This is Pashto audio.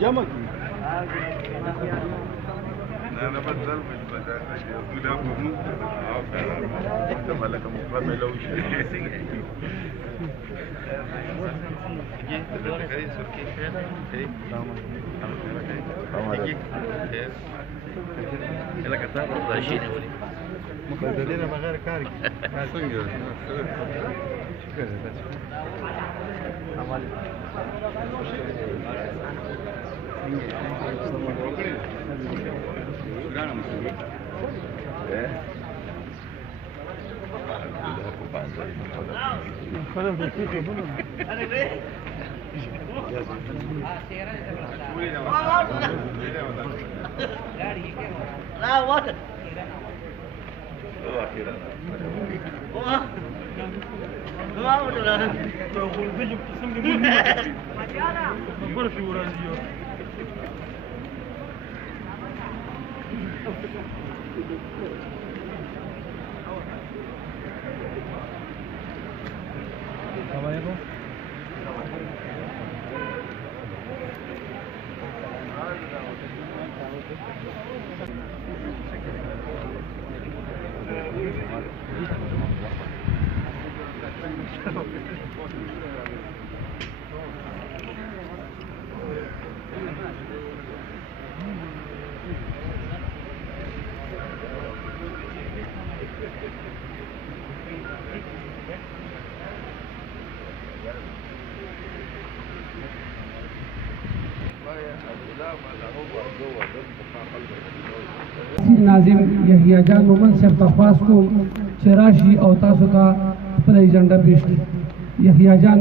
جمع انا بدل مش بدل ده مالك مفهم لو مقدرين بغير كارك ناظم یحیی جان مومن صاحب تخواست کو چې راشي او تاسو ته خپل ایجنډا پیش کړي. یحیی جان